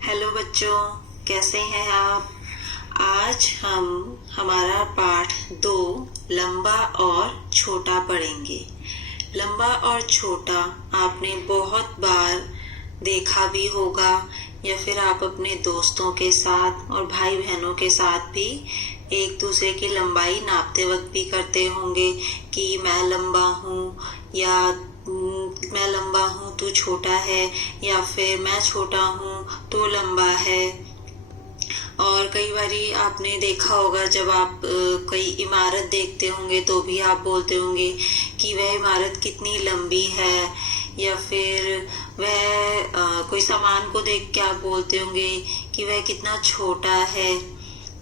Hello बच्चों, कैसे हैं आप। आज हम हमारा पाठ 2 लंबा और छोटा पढ़ेंगे। लंबा और छोटा आपने बहुत बार देखा भी होगा या फिर आप अपने दोस्तों के साथ और भाई बहनों के साथ भी एक दूसरे की लंबाई नापते वक्त भी करते होंगे कि मैं लंबा हूँ या मैं लंबा हूँ तू छोटा है, या फिर मैं छोटा हूँ तू लंबा है। और कई बारी आपने देखा होगा जब आप कोई इमारत देखते होंगे तो भी आप बोलते होंगे कि वह इमारत कितनी लंबी है, या फिर वह कोई सामान को देख के आप बोलते होंगे कि वह कितना छोटा है।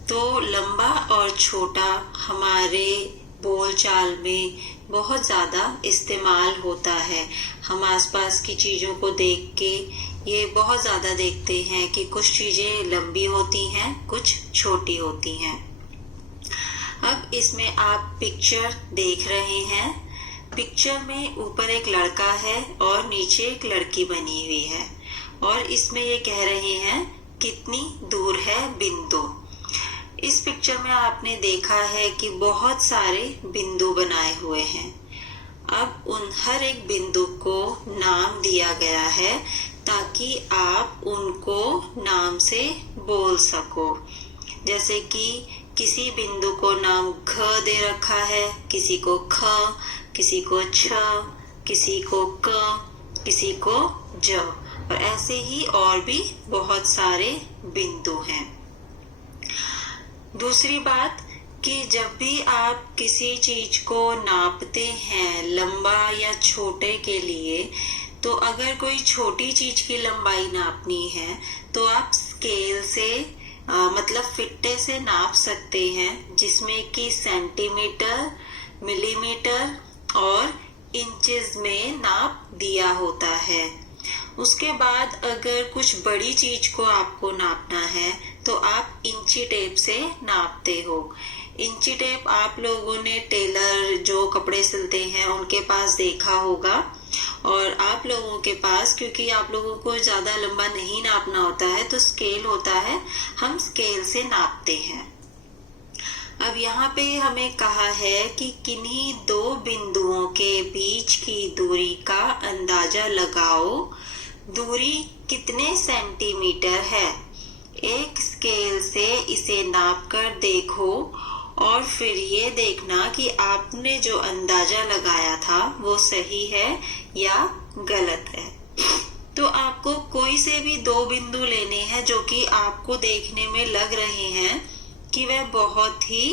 तो लंबा और छोटा हमारे बोलचाल में बहुत ज़्यादा इस्तेमाल होता है। हम आसपास की चीज़ों को देख के ये बहुत ज़्यादा देखते हैं कि कुछ चीज़ें लंबी होती हैं, कुछ छोटी होती हैं। अब इसमें आप पिक्चर देख रहे हैं। पिक्चर में ऊपर एक लड़का है और नीचे एक लड़की बनी हुई है, और इसमें ये कह रहे हैं कितनी दूर है बिंदु। इस पिक्चर में आपने देखा है कि बहुत सारे बिंदु बनाए हुए हैं। अब उन हर एक बिंदु को नाम दिया गया है ताकि आप उनको नाम से बोल सको। जैसे कि किसी बिंदु को नाम घ दे रखा है, किसी को ख, किसी को छ, किसी को क, किसी को ज, और ऐसे ही और भी बहुत सारे बिंदु हैं। दूसरी बात कि जब भी आप किसी चीज को नापते हैं लंबा या छोटे के लिए, तो अगर कोई छोटी चीज की लंबाई नापनी है तो आप स्केल से मतलब फिट्टे से नाप सकते हैं, जिसमें कि सेंटीमीटर, मिलीमीटर और इंचेस में नाप दिया होता है। उसके बाद अगर कुछ बड़ी चीज को आपको नापना है तो आप इंची टेप से नापते हो। इंची टेप आप लोगों ने टेलर जो कपड़े सिलते हैं उनके पास देखा होगा, और आप लोगों के पास क्योंकि आप लोगों को ज्यादा लंबा नहीं नापना होता है तो स्केल होता है, हम स्केल से नापते हैं। अब यहाँ पे हमें कहा है कि किन्हीं दो बिंदुओं के बीच की दूरी का अंदाजा लगाओ। दूरी कितने सेंटीमीटर है? एक स्केल से इसे नाप कर देखो और फिर ये देखना कि आपने जो अंदाजा लगाया था वो सही है या गलत है। तो आपको कोई से भी दो बिंदु लेने हैं जो कि आपको देखने में लग रहे हैं कि वह बहुत ही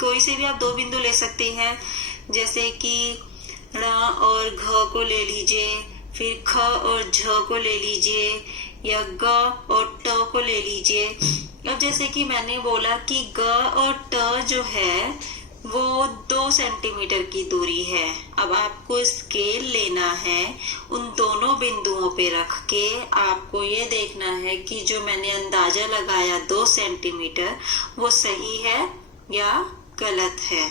कोई से भी आप दो बिंदु ले सकते हैं। जैसे कि ण और घ को ले लीजिए, फिर ख और झ को ले लीजिए, या ग और ट को ले लीजिए। अब जैसे कि मैंने बोला कि ग और ट जो है वो 2 सेंटीमीटर की दूरी है। अब आपको स्केल लेना है, उन दोनों बिंदुओं पे रख के आपको ये देखना है कि जो मैंने अंदाजा लगाया 2 सेंटीमीटर वो सही है या गलत है।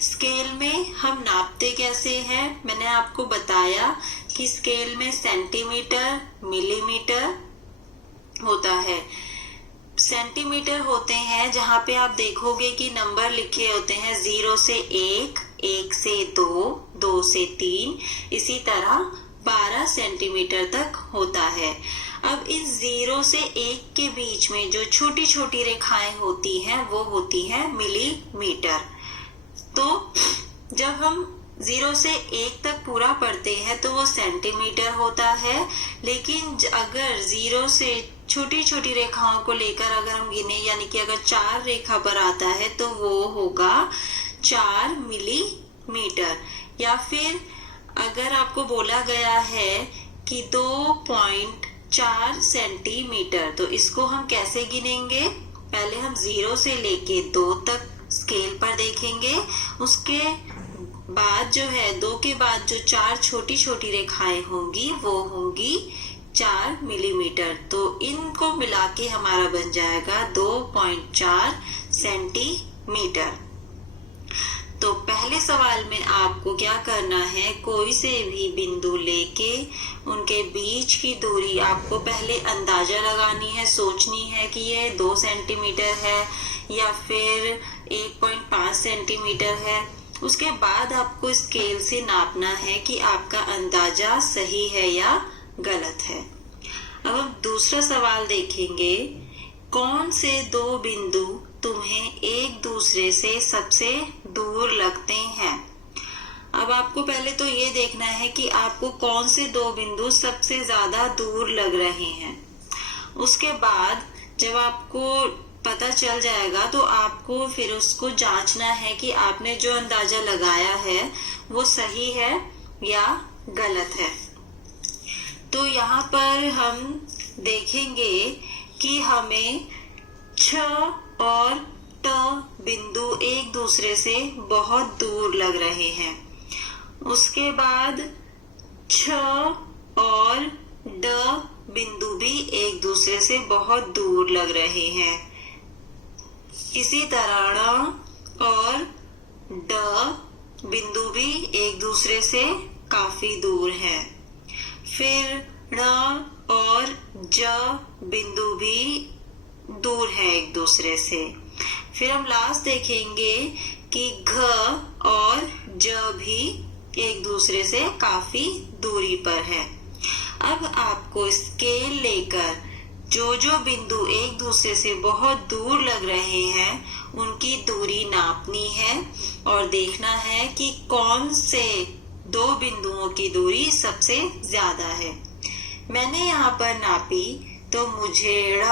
स्केल में हम नापते कैसे हैं? मैंने आपको बताया कि स्केल में सेंटीमीटर, मिलीमीटर होता है। सेंटीमीटर होते हैं जहाँ पे आप देखोगे कि नंबर लिखे होते हैं 0 से 1, 1 से 2, 2 से 3, इसी तरह 12 सेंटीमीटर तक होता है। अब इस 0 से 1 के बीच में जो छोटी छोटी रेखाएं होती हैं वो होती हैं मिलीमीटर। तो जब हम 0 से 1 तक पूरा पढ़ते हैं तो वो सेंटीमीटर होता है, लेकिन अगर 0 से छोटी छोटी रेखाओं को लेकर अगर हम गिने, यानी कि अगर 4 रेखा पर आता है तो वो होगा 4 मिलीमीटर। या फिर अगर आपको बोला गया है कि 2.4 सेंटीमीटर, तो इसको हम कैसे गिनेंगे? पहले हम 0 से लेके 2 तक स्केल पर देखेंगे, उसके बाद जो है 2 के बाद जो 4 छोटी छोटी रेखाएं होंगी वो होंगी 4 मिलीमीटर। तो इनको मिला के हमारा बन जाएगा 2.4 सेंटीमीटर। तो पहले सवाल में आपको क्या करना है, कोई से भी बिंदु लेके उनके बीच की दूरी आपको पहले अंदाजा लगानी है, सोचनी है कि ये 2 सेंटीमीटर है या फिर 1.5 सेंटीमीटर है। उसके बाद आपको स्केल से नापना है कि आपका अंदाजा सही है या गलत है। अब हम दूसरा सवाल देखेंगे, कौन से 2 बिंदु तुम्हें एक दूसरे से सबसे दूर लगते हैं। अब आपको पहले तो ये देखना है कि आपको कौन से 2 बिंदु सबसे ज्यादा दूर लग रहे हैं। उसके बाद जब आपको पता चल जाएगा तो आपको फिर उसको जांचना है कि आपने जो अंदाजा लगाया है वो सही है या गलत है। तो यहाँ पर हम देखेंगे कि हमें छ और ट बिंदु एक दूसरे से बहुत दूर लग रहे हैं। उसके बाद छ और ड बिंदु भी एक दूसरे से बहुत दूर लग रहे हैं। इसी तरह ण और ड बिंदु भी एक दूसरे से काफी दूर हैं। फिर ण और ज बिंदु भी दूर है एक दूसरे से। फिर हम लास्ट देखेंगे कि घ और ज भी एक दूसरे से काफी दूरी पर है। अब आपको स्केल लेकर जो जो बिंदु एक दूसरे से बहुत दूर लग रहे हैं उनकी दूरी नापनी है और देखना है कि कौन से 2 बिंदुओं की दूरी सबसे ज्यादा है। मैंने यहाँ पर नापी तो मुझे ण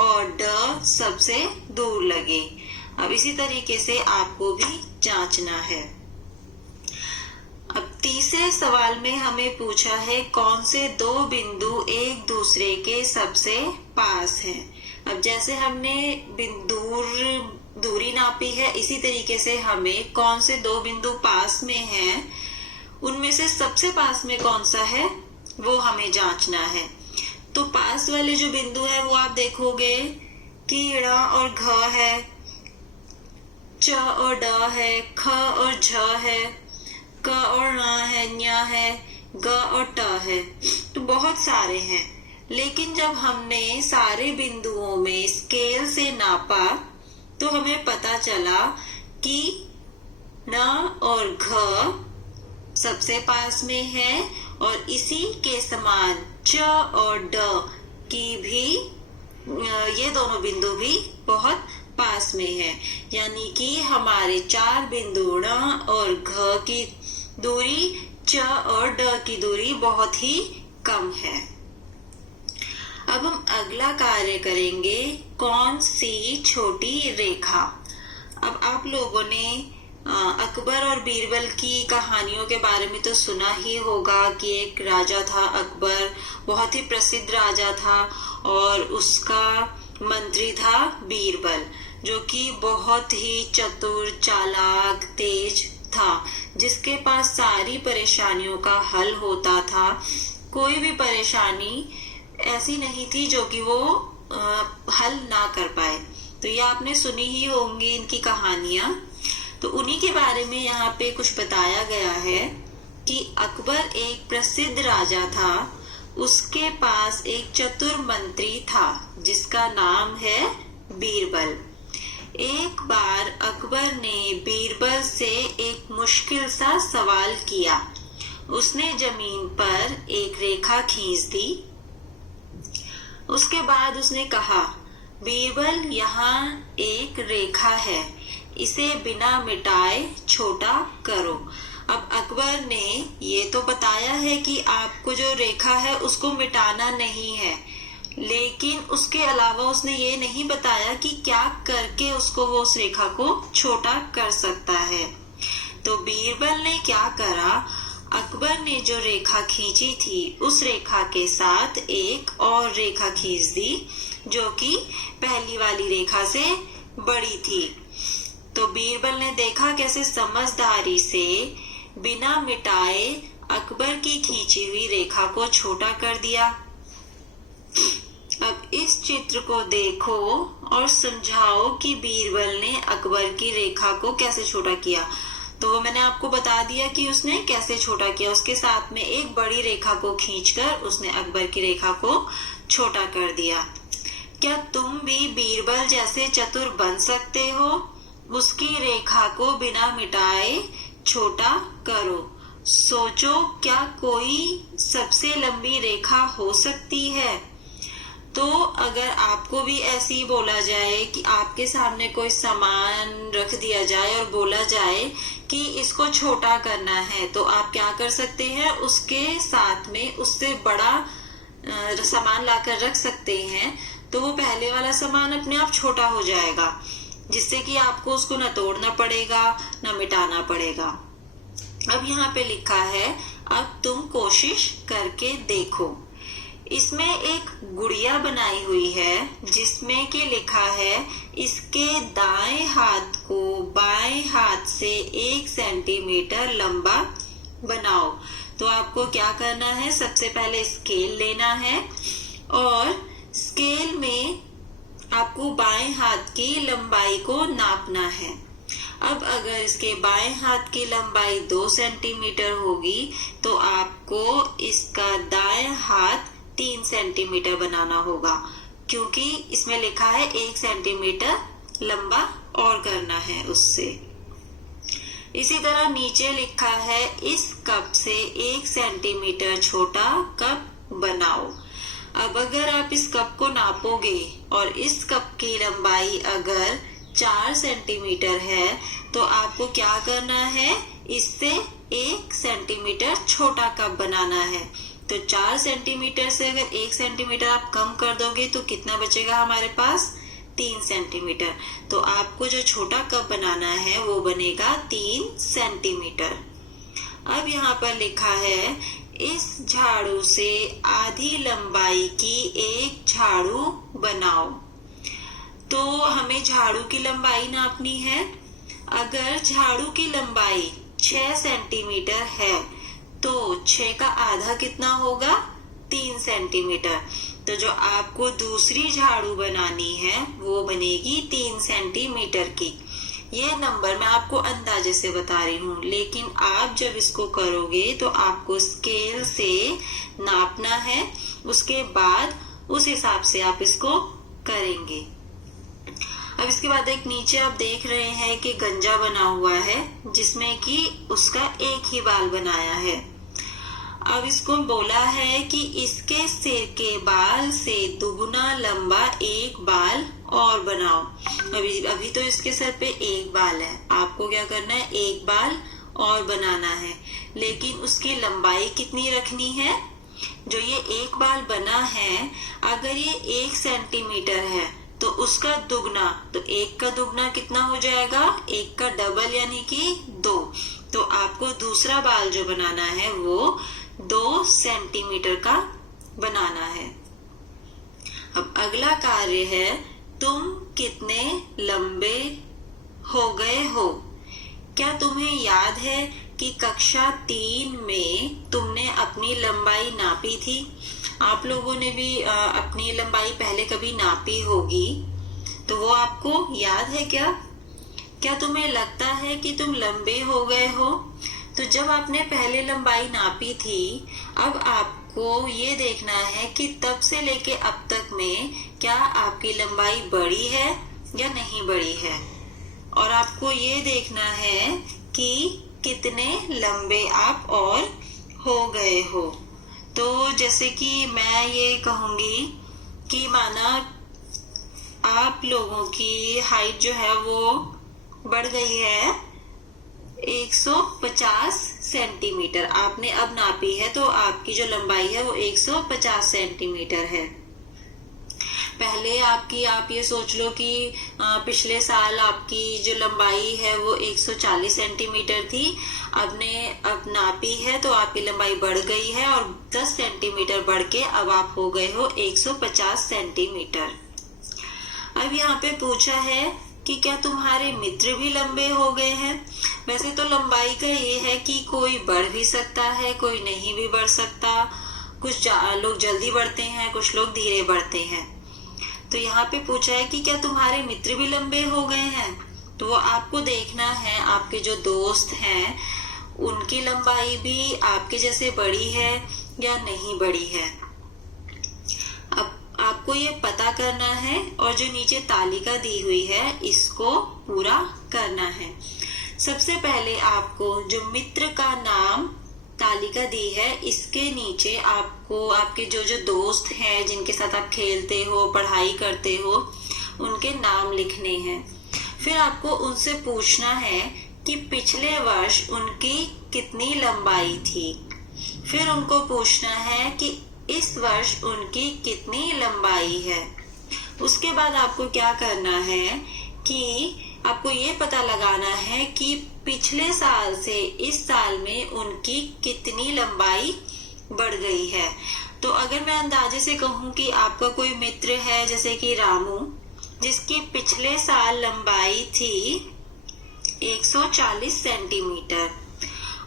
और ड सबसे दूर लगे। अब इसी तरीके से आपको भी जांचना है। अब तीसरे सवाल में हमें पूछा है कौन से 2 बिंदु एक दूसरे के सबसे पास हैं। अब जैसे हमने दूरी नापी है, इसी तरीके से हमें कौन से 2 बिंदु पास में हैं उनमें से सबसे पास में कौन सा है वो हमें जांचना है। तो पास वाले जो बिंदु है वो आप देखोगे कि ण और घ है, च और ड है, ख और झ है, क और ण है, ञ है, ग और ट है। तो बहुत सारे हैं, लेकिन जब हमने सारे बिंदुओं में स्केल से नापा तो हमें पता चला कि ण और घ सबसे पास में है और इसी के समान च और ड की भी ये दोनों बिंदु भी बहुत पास में है। यानी कि हमारे 4 बिंदु ण और घ की दूरी च और ड की दूरी बहुत ही कम है। अब हम अगला कार्य करेंगे, कौन सी छोटी रेखा। अब आप लोगों ने अकबर और बीरबल की कहानियों के बारे में तो सुना ही होगा कि एक राजा था अकबर, बहुत ही प्रसिद्ध राजा था और उसका मंत्री था बीरबल, जो कि बहुत ही चतुर, चालाक, तेज था, जिसके पास सारी परेशानियों का हल होता था। कोई भी परेशानी ऐसी नहीं थी जो कि वो हल ना कर पाए। तो ये आपने सुनी ही होंगी इनकी कहानियां। तो उन्हीं के बारे में यहाँ पे कुछ बताया गया है कि अकबर एक प्रसिद्ध राजा था। उसके पास एक चतुर मंत्री था जिसका नाम है बीरबल। एक बार अकबर ने बीरबल से एक मुश्किल सा सवाल किया। उसने जमीन पर एक रेखा खींच दी। उसके बाद उसने कहा, बीरबल, यहाँ एक रेखा है, इसे बिना मिटाए छोटा करो। अब अकबर ने ये तो बताया है कि आपको जो रेखा है उसको मिटाना नहीं है, लेकिन उसके अलावा उसने ये नहीं बताया कि क्या करके उसको वो उस रेखा को छोटा कर सकता है। तो बीरबल ने क्या करा, अकबर ने जो रेखा खींची थी उस रेखा के साथ एक और रेखा खींच दी जो कि पहली वाली रेखा से बड़ी थी। तो बीरबल ने देखा कैसे समझदारी से बिना मिटाए अकबर की खींची हुई रेखा को छोटा कर दिया। अब इस चित्र को देखो और समझाओ कि बीरबल ने अकबर की रेखा को कैसे छोटा किया। तो वो मैंने आपको बता दिया कि उसने कैसे छोटा किया। उसके साथ में एक बड़ी रेखा को खींचकर उसने अकबर की रेखा को छोटा कर दिया। क्या तुम भी बीरबल जैसे चतुर बन सकते हो? उसकी रेखा को बिना मिटाए छोटा करो। सोचो, क्या कोई सबसे लंबी रेखा हो सकती है? तो अगर आपको भी ऐसे ही बोला जाए कि आपके सामने कोई सामान रख दिया जाए और बोला जाए कि इसको छोटा करना है, तो आप क्या कर सकते हैं? उसके साथ में उससे बड़ा सामान लाकर रख सकते हैं, तो वो पहले वाला सामान अपने आप छोटा हो जाएगा, जिससे कि आपको उसको न तोड़ना पड़ेगा न मिटाना पड़ेगा। अब यहाँ पे लिखा है, अब तुम कोशिश करके देखो। इसमें एक गुड़िया बनाई हुई है जिसमें कि लिखा है, इसके दाएं हाथ को बाएं हाथ से 1 सेंटीमीटर लंबा बनाओ। तो आपको क्या करना है? सबसे पहले स्केल लेना है और स्केल में आपको बाएं हाथ की लंबाई को नापना है। अब अगर इसके बाएं हाथ की लंबाई 2 सेंटीमीटर होगी तो आपको इसका दाएं हाथ 3 सेंटीमीटर बनाना होगा, क्योंकि इसमें लिखा है 1 सेंटीमीटर लंबा और करना है उससे। इसी तरह नीचे लिखा है, इस कप से 1 सेंटीमीटर छोटा कप बनाओ। अब अगर आप इस कप को नापोगे और इस कप की लंबाई अगर 4 सेंटीमीटर है, तो आपको क्या करना है? इससे 1 सेंटीमीटर छोटा कप बनाना है। तो 4 सेंटीमीटर से अगर 1 सेंटीमीटर आप कम कर दोगे तो कितना बचेगा हमारे पास? 3 सेंटीमीटर। तो आपको जो छोटा कप बनाना है वो बनेगा 3 सेंटीमीटर। अब यहाँ पर लिखा है, इस झाड़ू से आधी लंबाई की एक झाड़ू बनाओ। तो हमें झाड़ू की लंबाई नापनी है। अगर झाड़ू की लंबाई 6 सेंटीमीटर है तो 6 का आधा कितना होगा? 3 सेंटीमीटर। तो जो आपको दूसरी झाड़ू बनानी है वो बनेगी 3 सेंटीमीटर की। ये नंबर मैं आपको अंदाजे से बता रही हूँ, लेकिन आप जब इसको करोगे तो आपको स्केल से नापना है, उसके बाद उस हिसाब से आप इसको करेंगे। अब इसके बाद एक नीचे आप देख रहे हैं कि गंजा बना हुआ है जिसमें कि उसका एक ही बाल बनाया है। अब इसको बोला है कि इसके सिर के बाल से दुगुना लंबा एक बाल और बनाओ। अभी तो इसके सर पे एक बाल है, आपको क्या करना है? एक बाल और बनाना है, लेकिन उसकी लंबाई कितनी रखनी है? जो ये एक बाल बना है, अगर ये 1 सेंटीमीटर है तो उसका दुगना, तो 1 का दुगना कितना हो जाएगा? 1 का डबल यानी कि 2। तो आपको दूसरा बाल जो बनाना है वो 2 सेंटीमीटर का बनाना है। अब अगला कार्य है, तुम कितने लंबे हो गए हो? क्या तुम्हें याद है कि कक्षा 3 में तुमने अपनी लंबाई नापी थी? आप लोगों ने भी अपनी लंबाई पहले कभी नापी होगी, तो वो आपको याद है क्या? क्या तुम्हें लगता है कि तुम लंबे हो गए हो? तो जब आपने पहले लंबाई नापी थी, अब आपको ये देखना है कि तब से लेके अब तक में क्या आपकी लंबाई बढ़ी है या नहीं बढ़ी है, और आपको ये देखना है कि कितने लंबे आप और हो गए हो। तो जैसे कि मैं ये कहूंगी कि माना आप लोगों की हाइट जो है वो बढ़ गई है 150 सेंटीमीटर, आपने अब नापी है, तो आपकी जो लंबाई है वो 150 सेंटीमीटर है। पहले आप ये सोच लो कि पिछले साल आपकी जो लंबाई है वो 140 सेंटीमीटर थी, अब नापी है तो आपकी लंबाई बढ़ गई है और 10 सेंटीमीटर बढ़ के अब आप हो गए हो 150 सेंटीमीटर। अब यहाँ पे पूछा है कि क्या तुम्हारे मित्र भी लंबे हो गए हैं? वैसे तो लंबाई का ये है कि कोई बढ़ भी सकता है, कोई नहीं भी बढ़ सकता। कुछ लोग जल्दी बढ़ते हैं, कुछ लोग धीरे बढ़ते हैं। तो यहाँ पे पूछा है कि क्या तुम्हारे मित्र भी लंबे हो गए हैं? तो वो आपको देखना है आपके जो दोस्त हैं उनकी लंबाई भी आपके जैसे बड़ी है या नहीं बड़ी है। अब आपको ये पता करना है और जो नीचे तालिका दी हुई है इसको पूरा करना है। सबसे पहले आपको जो मित्र का नाम तालिका दी है इसके नीचे आपको आपके जो जो दोस्त हैं जिनके साथ आप खेलते हो, पढ़ाई करते हो, उनके नाम लिखने हैं। फिर आपको उनसे पूछना है कि पिछले वर्ष उनकी कितनी लंबाई थी। फिर उनको पूछना है कि इस वर्ष उनकी कितनी लंबाई है। उसके बाद आपको क्या करना है कि आपको ये पता लगाना है कि पिछले साल से इस साल में उनकी कितनी लंबाई बढ़ गई है। तो अगर मैं अंदाजे से कहूँ कि आपका कोई मित्र है जैसे कि रामू, जिसकी पिछले साल लंबाई थी 140 सेंटीमीटर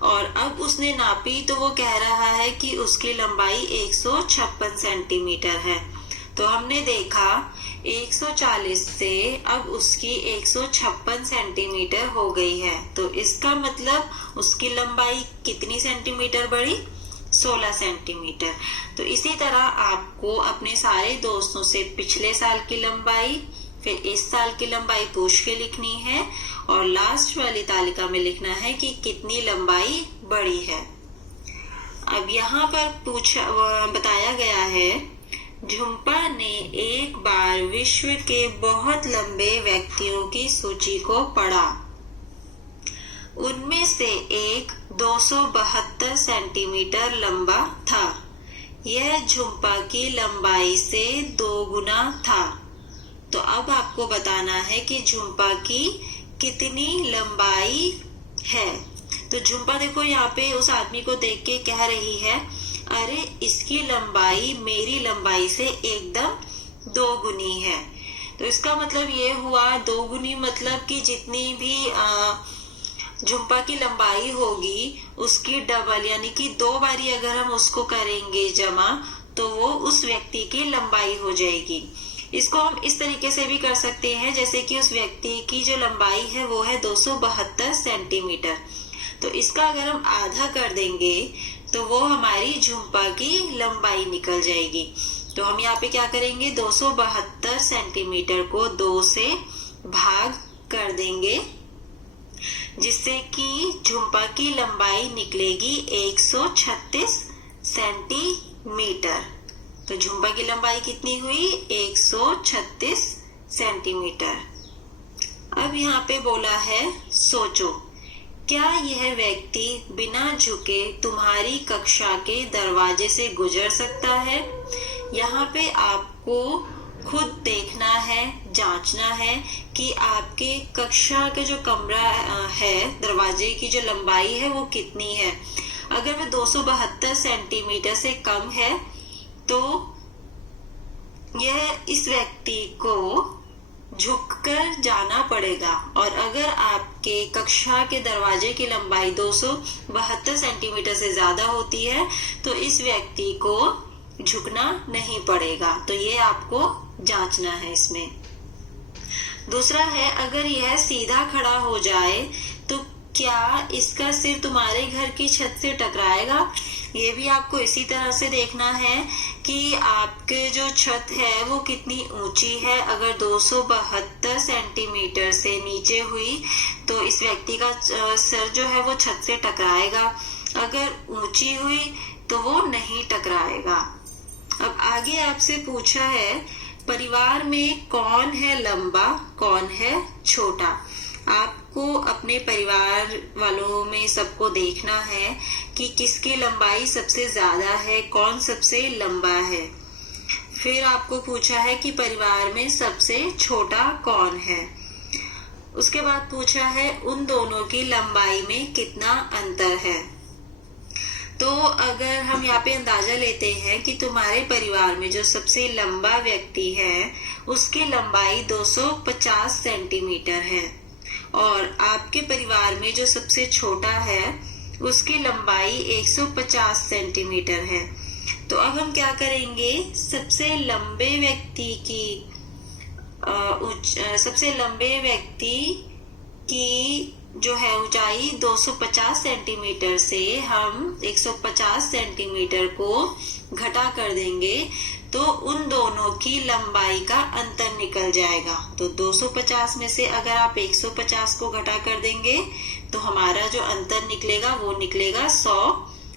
और अब उसने नापी तो वो कह रहा है कि उसकी लंबाई 156 सेंटीमीटर है। तो हमने देखा 140 से अब उसकी 156 सेंटीमीटर हो गई है। तो इसका मतलब उसकी लंबाई कितनी सेंटीमीटर बढ़ी? 16 सेंटीमीटर। तो इसी तरह आपको अपने सारे दोस्तों से पिछले साल की लंबाई, फिर इस साल की लंबाई पूछ के लिखनी है और लास्ट वाली तालिका में लिखना है कि कितनी लंबाई बढ़ी है। अब यहाँ पर बताया गया है, झुम्पा ने एक बार विश्व के बहुत लंबे व्यक्तियों की सूची को पढ़ा। उनमें से एक 272 सेंटीमीटर लंबा था। यह झुम्पा की लंबाई से 2 गुना था। तो अब आपको बताना है कि झुम्पा की कितनी लंबाई है। तो झुम्पा देखो यहाँ पे उस आदमी को देख के कह रही है, अरे इसकी लंबाई मेरी लंबाई से एकदम 2 गुनी है। तो इसका मतलब ये हुआ 2 गुनी मतलब कि जितनी भी झुम्पा की लंबाई होगी उसकी डबल, यानी कि 2 बारी अगर हम उसको करेंगे जमा तो वो उस व्यक्ति की लंबाई हो जाएगी। इसको हम इस तरीके से भी कर सकते हैं जैसे कि उस व्यक्ति की जो लंबाई है वो है 272 सेंटीमीटर। तो इसका अगर हम आधा कर देंगे तो वो हमारी झुम्पा की लंबाई निकल जाएगी। तो हम यहाँ पे क्या करेंगे, 272 सेंटीमीटर को 2 से भाग कर देंगे जिससे कि झुम्पा की लंबाई निकलेगी 136 सेंटीमीटर। तो झुम्पा की लंबाई कितनी हुई? 136 सेंटीमीटर। अब यहाँ पे बोला है, सोचो क्या यह व्यक्ति बिना झुके तुम्हारी कक्षा के दरवाजे से गुजर सकता है? यहाँ पे आपको खुद देखना है, जांचना है कि आपके कक्षा का जो कमरा है, दरवाजे की जो लंबाई है वो कितनी है। अगर वो 272 सेंटीमीटर से कम है तो यह इस व्यक्ति को झुककर जाना पड़ेगा, और अगर आपके कक्षा के दरवाजे की लंबाई 272 सेंटीमीटर से ज्यादा होती है तो इस व्यक्ति को झुकना नहीं पड़ेगा। तो ये आपको जांचना है इसमें। दूसरा है, अगर यह सीधा खड़ा हो जाए तो क्या इसका सिर तुम्हारे घर की छत से टकराएगा? ये भी आपको इसी तरह से देखना है कि आपके जो छत है वो कितनी ऊंची है। अगर 272 सेंटीमीटर से नीचे हुई तो इस व्यक्ति का सिर जो है वो छत से टकराएगा, अगर ऊंची हुई तो वो नहीं टकराएगा। अब आगे आपसे पूछा है, परिवार में कौन है लंबा, कौन है छोटा? आपको अपने परिवार वालों में सबको देखना है कि किसकी लंबाई सबसे ज्यादा है, कौन सबसे लंबा है। फिर आपको पूछा है कि परिवार में सबसे छोटा कौन है। उसके बाद पूछा है उन दोनों की लंबाई में कितना अंतर है। तो अगर हम यहाँ पे अंदाजा लेते हैं कि तुम्हारे परिवार में जो सबसे लंबा व्यक्ति है उसकी लंबाई 250 सेंटीमीटर है और आपके परिवार में जो सबसे छोटा है उसकी लंबाई 150 सेंटीमीटर है। तो अब हम क्या करेंगे, सबसे लंबे व्यक्ति की जो है ऊंचाई 250 सेंटीमीटर से हम 150 सेंटीमीटर को घटा कर देंगे तो उन दोनों की लंबाई का अंतर निकल जाएगा। तो 250 में से अगर आप 150 को घटा कर देंगे तो हमारा जो अंतर निकलेगा वो निकलेगा 100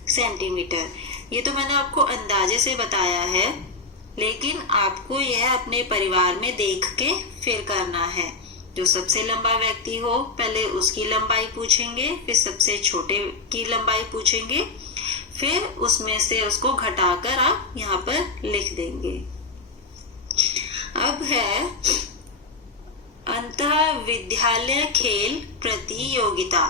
सेंटीमीटर। ये तो मैंने आपको अंदाजे से बताया है, लेकिन आपको यह अपने परिवार में देख के फिर करना है। जो सबसे लंबा व्यक्ति हो पहले उसकी लंबाई पूछेंगे, फिर सबसे छोटे की लंबाई पूछेंगे, फिर उसमें से उसको घटाकर आप यहाँ पर लिख देंगे। अब है अंतर विद्यालय खेल प्रतियोगिता।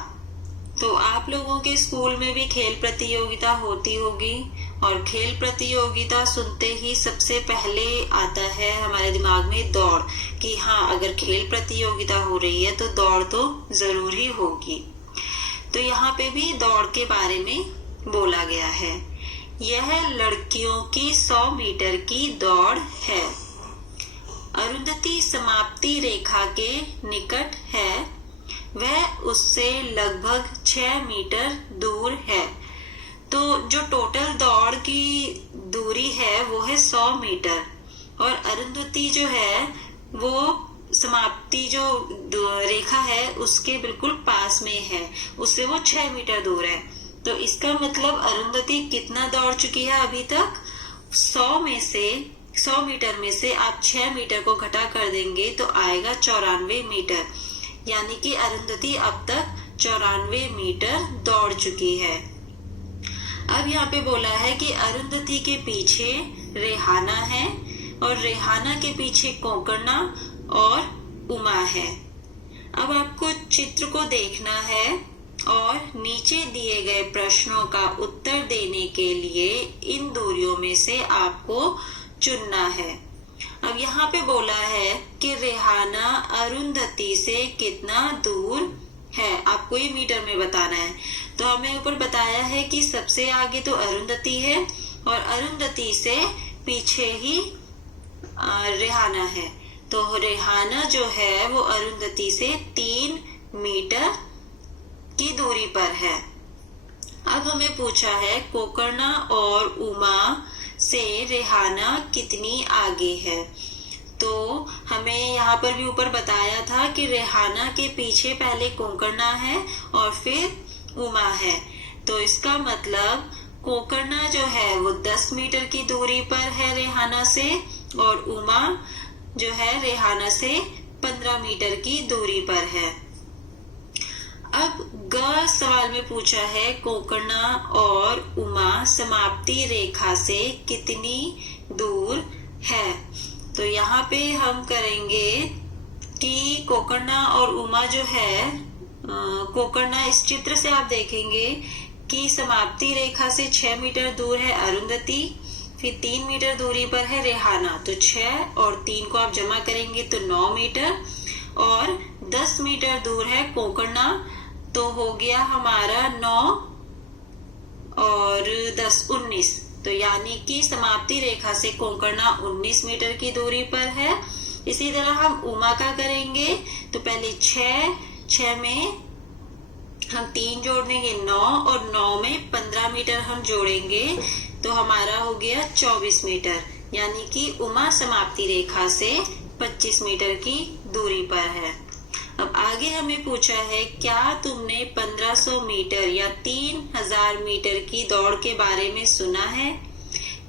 तो आप लोगों के स्कूल में भी खेल प्रतियोगिता होती होगी, और खेल प्रतियोगिता सुनते ही सबसे पहले आता है हमारे दिमाग में दौड़, कि हाँ अगर खेल प्रतियोगिता हो रही है तो दौड़ तो जरूर ही होगी। तो यहाँ पे भी दौड़ के बारे में बोला गया है। यह लड़कियों की 100 मीटर की दौड़ है। अरुंधति समाप्ति रेखा के निकट है, वह उससे लगभग 6 मीटर दूर है। तो जो टोटल दौड़ की दूरी है वो है 100 मीटर, और अरुंधति जो है वो समाप्ति जो रेखा है उसके बिल्कुल पास में है, उससे वो 6 मीटर दूर है। तो इसका मतलब अरुंधति कितना दौड़ चुकी है अभी तक? 100 मीटर में से आप 6 मीटर को घटा कर देंगे तो आएगा 94 मीटर, यानी कि अरुंधति अब तक 94 मीटर दौड़ चुकी है। अब यहाँ पे बोला है कि अरुंधति के पीछे रेहाना है, और रेहाना के पीछे कोकर्णा और उमा है। अब आपको चित्र को देखना है और नीचे दिए गए प्रश्नों का उत्तर देने के लिए इन दूरियों में से आपको चुनना है। अब यहाँ पे बोला है कि रेहाना अरुंधति से कितना दूर है, आपको ये मीटर में बताना है। तो हमें ऊपर बताया है कि सबसे आगे तो अरुंधति है और अरुंधति से पीछे ही रेहाना है। तो रेहाना जो है वो अरुंधति से 3 मीटर की दूरी पर है। अब हमें पूछा है कोकर्णा और उमा से रेहाना कितनी आगे है। तो हमें यहाँ पर भी ऊपर बताया था कि रेहाना के पीछे पहले कोकर्णा है और फिर उमा है। तो इसका मतलब कोकर्णा जो है वो 10 मीटर की दूरी पर है रेहाना से, और उमा जो है रेहाना से 15 मीटर की दूरी पर है। अब ग सवाल में पूछा है कोकर्णा और उमा समाप्ति रेखा से कितनी दूर है। तो यहाँ पे हम करेंगे कि कोकर्णा और उमा जो है, कोकर्णा इस चित्र से आप देखेंगे कि समाप्ति रेखा से 6 मीटर दूर है अरुंधति, फिर 3 मीटर दूरी पर है रेहाना। तो 6 और 3 को आप जमा करेंगे तो 9 मीटर, और 10 मीटर दूर है कोकर्णा, तो हो गया हमारा 9 और 10 19। तो यानी कि समाप्ति रेखा से कोकर्णा 19 मीटर की दूरी पर है। इसी तरह हम उमा का करेंगे, तो पहले 6 में हम 3 जोड़ देंगे 9, और 9 में 15 मीटर हम जोड़ेंगे तो हमारा हो गया 24 मीटर, यानी कि उमा समाप्ति रेखा से 25 मीटर की दूरी पर है। अब आगे हमें पूछा है क्या तुमने 1500 मीटर या 3000 मीटर की दौड़ के बारे में सुना है?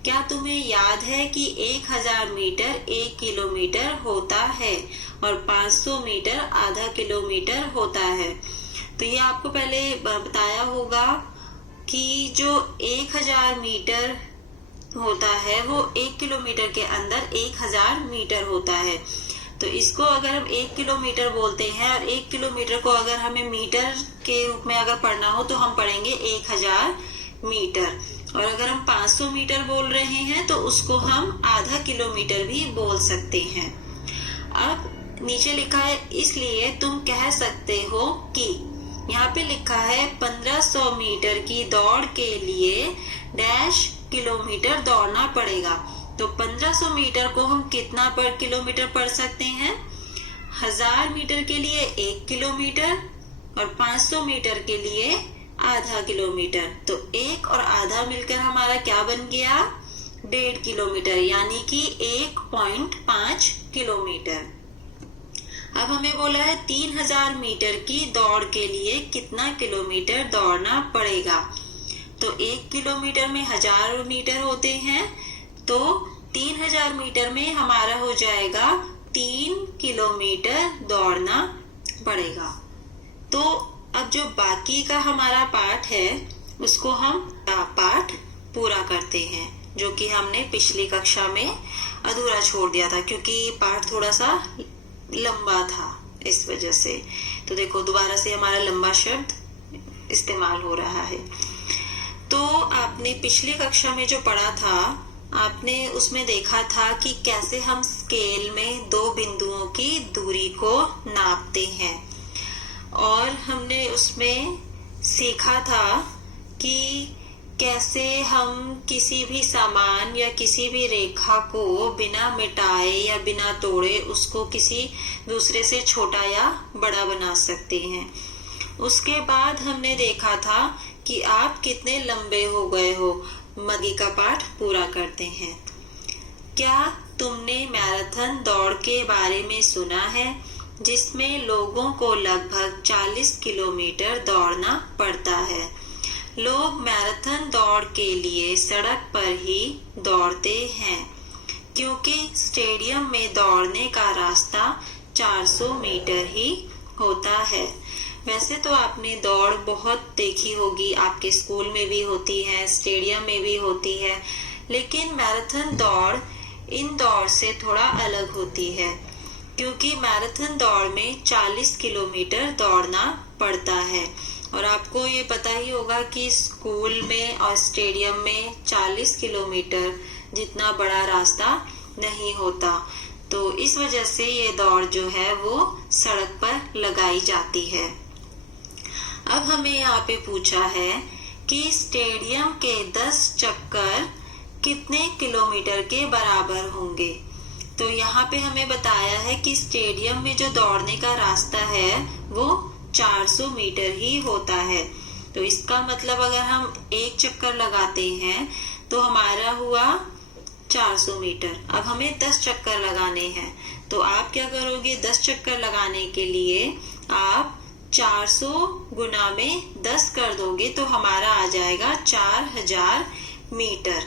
क्या तुम्हें याद है कि 1000 मीटर 1 किलोमीटर होता है और 500 मीटर आधा किलोमीटर होता है? तो ये आपको पहले बताया होगा कि जो 1000 मीटर होता है वो 1 किलोमीटर के अंदर 1000 मीटर होता है। तो इसको अगर हम 1 किलोमीटर बोलते हैं, और 1 किलोमीटर को अगर हमें मीटर के रूप में अगर पढ़ना हो तो हम पढ़ेंगे 1000 मीटर। और अगर हम 500 मीटर बोल रहे हैं तो उसको हम आधा किलोमीटर भी बोल सकते हैं। अब नीचे लिखा है इसलिए तुम कह सकते हो कि, यहाँ पे लिखा है 1500 मीटर की दौड़ के लिए डैश किलोमीटर दौड़ना पड़ेगा। तो 1500 मीटर को हम कितना पर किलोमीटर पढ़ सकते हैं? 1000 मीटर के लिए 1 किलोमीटर और 500 मीटर के लिए आधा किलोमीटर। तो 1 और आधा मिलकर हमारा क्या बन गया? 1.5 किलोमीटर, यानी कि 1.5 किलोमीटर। अब हमें बोला है 3000 मीटर की दौड़ के लिए कितना किलोमीटर दौड़ना पड़ेगा। तो 1 किलोमीटर में 1000 मीटर होते हैं, तो 3000 मीटर में हमारा हो जाएगा 3 किलोमीटर दौड़ना पड़ेगा। तो अब जो बाकी का हमारा पाठ है उसको हम पाठ पूरा करते हैं, जो कि हमने पिछली कक्षा में अधूरा छोड़ दिया था, क्योंकि पाठ थोड़ा सा लंबा था इस वजह से। तो देखो दोबारा से हमारा लंबा शब्द इस्तेमाल हो रहा है। तो आपने पिछली कक्षा में जो पढ़ा था, आपने उसमें देखा था कि कैसे हम स्केल में दो बिंदुओं की दूरी को नापते हैं, और हमने उसमें सीखा था कि कैसे हम किसी भी सामान या किसी भी रेखा को बिना मिटाए या बिना तोड़े उसको किसी दूसरे से छोटा या बड़ा बना सकते हैं। उसके बाद हमने देखा था कि आप कितने लंबे हो गए हो। मगी का पाठ पूरा करते हैं। क्या तुमने मैराथन दौड़ के बारे में सुना है, जिसमें लोगों को लगभग 40 किलोमीटर दौड़ना पड़ता है? लोग मैराथन दौड़ के लिए सड़क पर ही दौड़ते हैं, क्योंकि स्टेडियम में दौड़ने का रास्ता 400 मीटर ही होता है। वैसे तो आपने दौड़ बहुत देखी होगी, आपके स्कूल में भी होती है, स्टेडियम में भी होती है, लेकिन मैराथन दौड़ इन दौड़ से थोड़ा अलग होती है, क्योंकि मैराथन दौड़ में 40 किलोमीटर दौड़ना पड़ता है। और आपको ये पता ही होगा कि स्कूल में और स्टेडियम में 40 किलोमीटर जितना बड़ा रास्ता नहीं होता, तो इस वजह से ये दौड़ जो है वो सड़क पर लगाई जाती है। अब हमें यहाँ पे पूछा है कि स्टेडियम के 10 चक्कर कितने किलोमीटर के बराबर होंगे। तो यहाँ पे हमें बताया है कि स्टेडियम में जो दौड़ने का रास्ता है वो 400 मीटर ही होता है। तो इसका मतलब अगर हम एक चक्कर लगाते हैं तो हमारा हुआ 400 मीटर। अब हमें 10 चक्कर लगाने हैं, तो आप क्या करोगे? 10 चक्कर लगाने के लिए आप 400 गुना में 10 कर दोगे, तो हमारा आ जाएगा 4000 मीटर।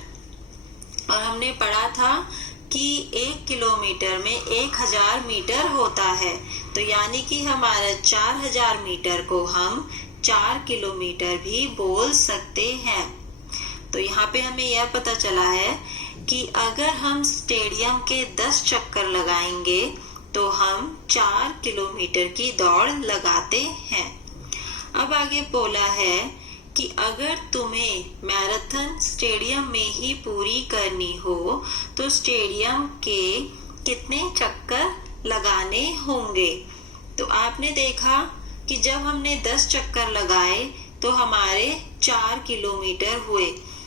और हमने पढ़ा था कि 1 किलोमीटर में 1000 मीटर होता है, तो यानी कि हमारा 4000 मीटर को हम 4 किलोमीटर भी बोल सकते हैं। तो यहाँ पे हमें यह पता चला है कि अगर हम स्टेडियम के 10 चक्कर लगाएंगे तो हम 4 किलोमीटर की दौड़ लगाते हैं। अब आगे बोला है कि अगर तुम्हें मैराथन स्टेडियम में ही पूरी करनी हो तो स्टेडियम के कितने चक्कर लगाने होंगे। तो आपने देखा कि जब हमने 10 चक्कर लगाए तो हमारे 4 किलोमीटर हुए।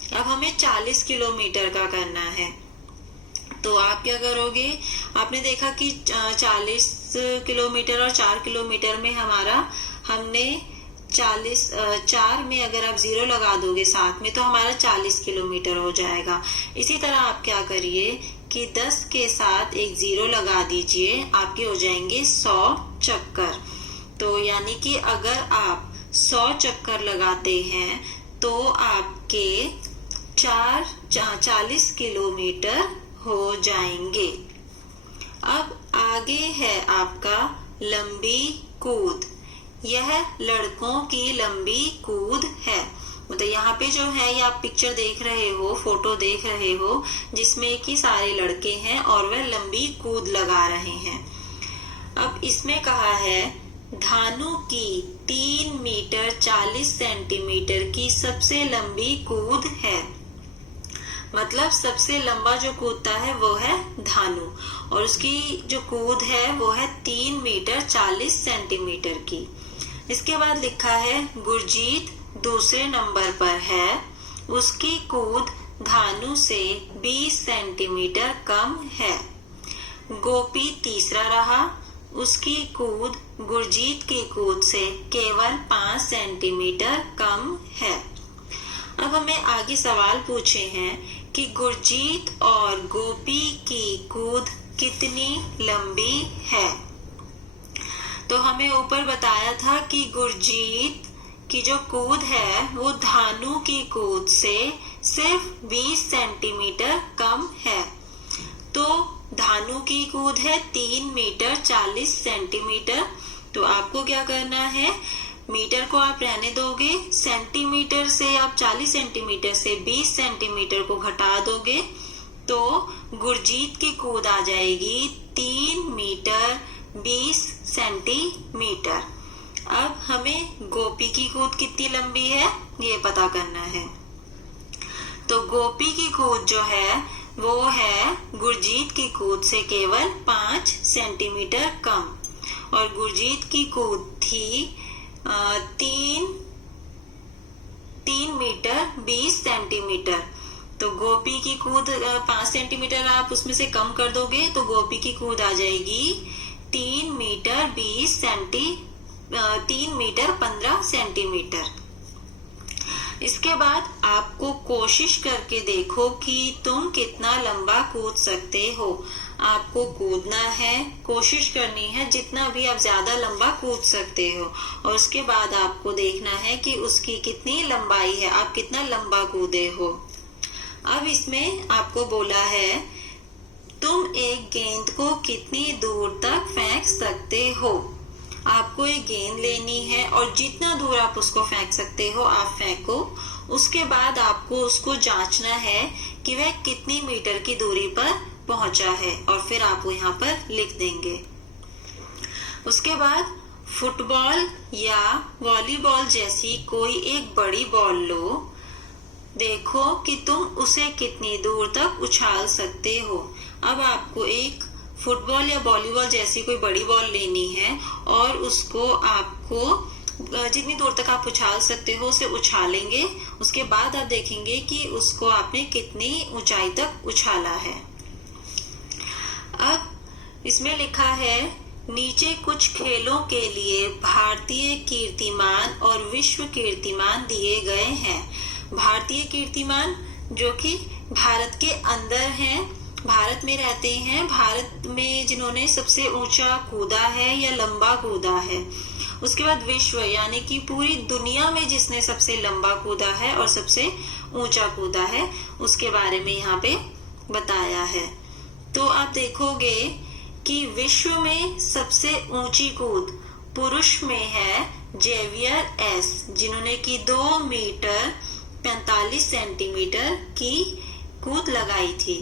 अब हमें 40 किलोमीटर का करना है, तो आप क्या करोगे? आपने देखा कि 40 किलोमीटर और 4 किलोमीटर में हमने 4 में अगर आप 0 लगा दोगे साथ में तो हमारा 40 किलोमीटर हो जाएगा। इसी तरह आप क्या करिए कि 10 के साथ एक 0 लगा दीजिए, आपके हो जाएंगे 100 चक्कर। तो यानी कि अगर आप 100 चक्कर लगाते हैं तो आपके 40 किलोमीटर हो जाएंगे। अब आगे है आपका लंबी कूद। यह लड़कों की लंबी कूद है। मतलब यहाँ पे जो है ये आप पिक्चर देख रहे हो, फोटो देख रहे हो, जिसमें कि सारे लड़के हैं और वह लंबी कूद लगा रहे हैं। अब इसमें कहा है धानु की 3 मीटर 40 सेंटीमीटर की सबसे लंबी कूद है। मतलब सबसे लंबा जो कूदता है वो है धानु, और उसकी जो कूद है वो है 3 मीटर 40 सेंटीमीटर की। इसके बाद लिखा है गुरजीत दूसरे नंबर पर है, उसकी कूद धानु से 20 सेंटीमीटर कम है। गोपी तीसरा रहा, उसकी कूद गुरजीत की कूद से केवल 5 सेंटीमीटर कम है। अब हमें आगे सवाल पूछे हैं कि गुरजीत और गोपी की कूद कितनी लंबी है। तो हमें ऊपर बताया था कि गुरजीत की जो कूद है वो धानु की कूद से सिर्फ 20 सेंटीमीटर कम है। तो धानु की कूद है 3 मीटर 40 सेंटीमीटर। तो आपको क्या करना है, मीटर को आप रहने दोगे, सेंटीमीटर से आप 40 सेंटीमीटर से 20 सेंटीमीटर को घटा दोगे तो गुरजीत की कूद आ जाएगी 3 मीटर 20 सेंटीमीटर। अब हमें गोपी की कूद कितनी लंबी है ये पता करना है। तो गोपी की कूद जो है वो है गुरजीत की कूद से केवल 5 सेंटीमीटर कम, और गुरजीत की कूद थी 3 मीटर 20 सेंटीमीटर। तो गोपी की कूद 5 सेंटीमीटर आप उसमें से कम कर दोगे तो गोपी की कूद आ जाएगी 3 मीटर 15 सेंटीमीटर। इसके बाद आपको कोशिश करके देखो कि तुम कितना लंबा कूद सकते हो। आपको कूदना है, कोशिश करनी है जितना भी आप ज्यादा लंबा कूद सकते हो, और उसके बाद आपको देखना है कि उसकी कितनी लंबाई है, आप कितना लंबा कूदे हो। अब इसमें आपको बोला है तुम एक गेंद को कितनी दूर तक फेंक सकते हो। आपको एक गेंद लेनी है और जितना दूर आप उसको फेंक सकते हो आप फेंको। उसके बाद आपको उसको जांचना है कि वह कितनी मीटर की दूरी पर पहुंचा है, और फिर आप वो यहाँ पर लिख देंगे। उसके बाद फुटबॉल या वॉलीबॉल जैसी कोई एक बड़ी बॉल लो, देखो कि तुम उसे कितनी दूर तक उछाल सकते हो। अब आपको एक फुटबॉल या वॉलीबॉल जैसी कोई बड़ी बॉल लेनी है और उसको आपको जितनी दूर तक आप उछाल सकते हो उसे उछालेंगे। उसके बाद आप देखेंगे कि उसको आपने कितनी ऊंचाई तक उछाला है। अब इसमें लिखा है नीचे कुछ खेलों के लिए भारतीय कीर्तिमान और विश्व कीर्तिमान दिए गए हैं। भारतीय कीर्तिमान जो कि भारत के अंदर हैं, भारत में रहते हैं, भारत में जिन्होंने सबसे ऊंचा कूदा है या लंबा कूदा है। उसके बाद विश्व यानी कि पूरी दुनिया में जिसने सबसे लंबा कूदा है और सबसे ऊंचा कूदा है उसके बारे में यहाँ पे बताया है। तो आप देखोगे कि विश्व में सबसे ऊंची कूद पुरुष में है जेवियर एस, जिन्होंने की 2 मीटर 45 सेंटीमीटर की कूद लगाई थी।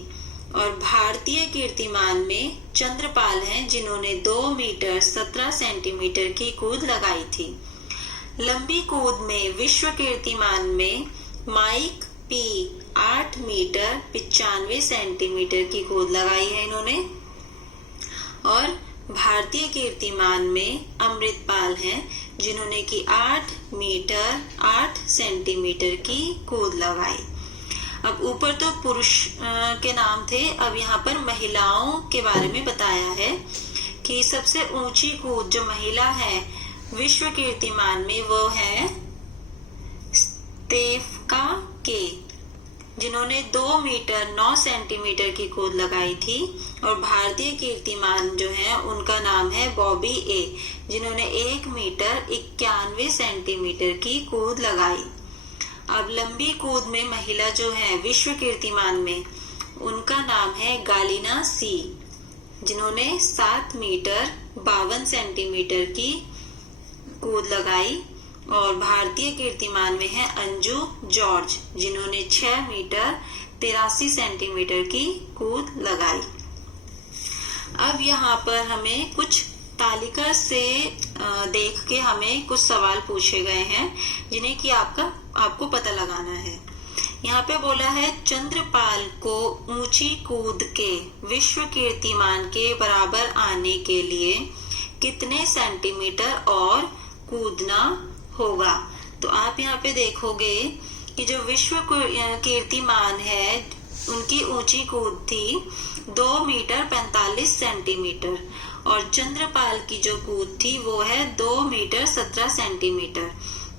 और भारतीय कीर्तिमान में चंद्रपाल हैं जिन्होंने 2 मीटर 17 सेंटीमीटर की कूद लगाई थी। लंबी कूद में विश्व कीर्तिमान में माइक पी 8 मीटर 95 सेंटीमीटर की कूद लगाई है इन्होंने। और भारतीय कीर्तिमान में अमृतपाल हैं जिन्होंने की 8 मीटर 8 सेंटीमीटर की कूद लगाई। अब ऊपर तो पुरुष के नाम थे, अब यहाँ पर महिलाओं के बारे में बताया है कि सबसे ऊंची कूद जो महिला है विश्व कीर्तिमान में वो है स्टेफका के, जिन्होंने 2 मीटर 9 सेंटीमीटर की कूद लगाई थी। और भारतीय कीर्तिमान जो है उनका नाम है बॉबी ए, जिन्होंने 1 मीटर 91 सेंटीमीटर की कूद लगाई। अब लंबी कूद में महिला जो है विश्व कीर्तिमान में उनका नाम है गालिना सी, जिन्होंने 7 मीटर 52 सेंटीमीटर की कूद लगाई। और भारतीय कीर्तिमान में है अंजू जॉर्ज, जिन्होंने 6 मीटर 83 सेंटीमीटर की कूद लगाई। अब यहाँ पर हमें कुछ तालिका से देख के हमें कुछ सवाल पूछे गए हैं जिन्हें कि आपको पता लगाना है। यहाँ पे बोला है चंद्रपाल को ऊंची कूद के विश्व कीर्तिमान के बराबर आने के लिए कितने सेंटीमीटर और कूदना होगा। तो आप यहाँ पे देखोगे कि जो विश्व कीर्तिमान है उनकी ऊंची कूद थी 2 मीटर 45 सेंटीमीटर, और चंद्रपाल की जो कूद थी वो है 2 मीटर 17 सेंटीमीटर।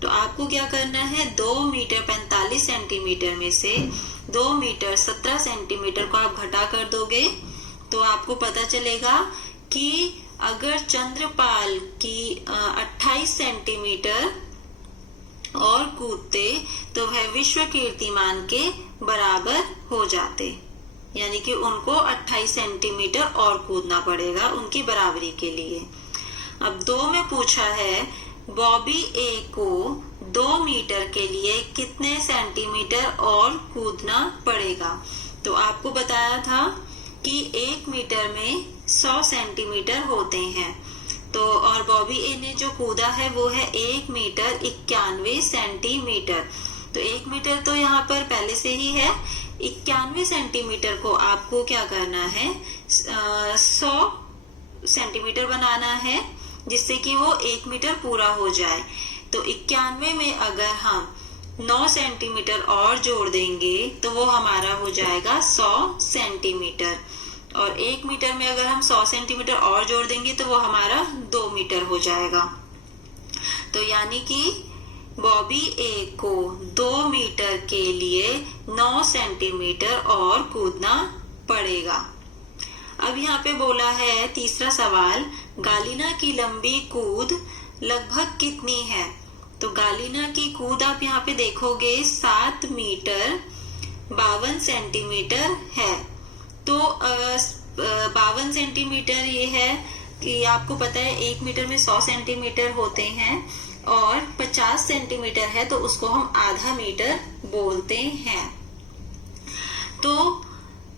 तो आपको क्या करना है, 2 मीटर 45 सेंटीमीटर में से 2 मीटर 17 सेंटीमीटर को आप घटा कर दोगे तो आपको पता चलेगा कि अगर चंद्रपाल की 28 सेंटीमीटर और कूदते तो वह विश्व कीर्तिमान के बराबर हो जाते, यानी कि उनको 28 सेंटीमीटर और कूदना पड़ेगा उनकी बराबरी के लिए। अब 2 में पूछा है बॉबी ए को 2 मीटर के लिए कितने सेंटीमीटर और कूदना पड़ेगा। तो आपको बताया था कि 1 मीटर में 100 सेंटीमीटर होते हैं। तो और बॉबी ए ने जो कूदा है वो है 1 मीटर 91 सेंटीमीटर। तो 1 मीटर तो यहाँ पर पहले से ही है, 91 सेंटीमीटर को आपको क्या करना है, 100 सेंटीमीटर बनाना है जिससे कि वो 1 मीटर पूरा हो जाए। तो 91 में अगर हम 9 सेंटीमीटर और जोड़ देंगे तो वो हमारा हो जाएगा 100 सेंटीमीटर। और 1 मीटर में अगर हम 100 सेंटीमीटर और जोड़ देंगे तो वो हमारा 2 मीटर हो जाएगा। तो यानी कि बॉबी ए को 2 मीटर के लिए 9 सेंटीमीटर और कूदना पड़ेगा। अब यहाँ पे बोला है तीसरा सवाल, गालिना की लंबी कूद लगभग कितनी है। तो गालिना की कूद आप यहाँ पे देखोगे 7 मीटर 52 सेंटीमीटर है। तो 52 सेंटीमीटर ये है कि आपको पता है 1 मीटर में 100 सेंटीमीटर होते हैं और 50 सेंटीमीटर है तो उसको हम आधा मीटर बोलते हैं। तो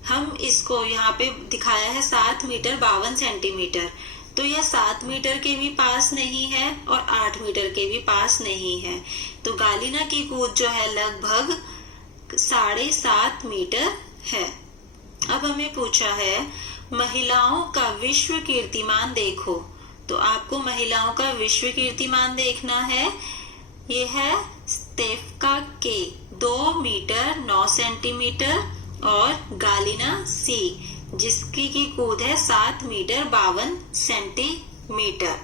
हम इसको यहाँ पे दिखाया है 7 मीटर 52 सेंटीमीटर। तो यह 7 मीटर के भी पास नहीं है और 8 मीटर के भी पास नहीं है। तो गालिना की कूद जो है लगभग 7.5 मीटर है। अब हमें पूछा है महिलाओं का विश्व कीर्तिमान देखो। तो आपको महिलाओं का विश्व कीर्तिमान देखना है। ये है स्टेफका के 2 मीटर 9 सेंटीमीटर और गालिना सी जिसकी की कूद है 7 मीटर 52 सेंटीमीटर।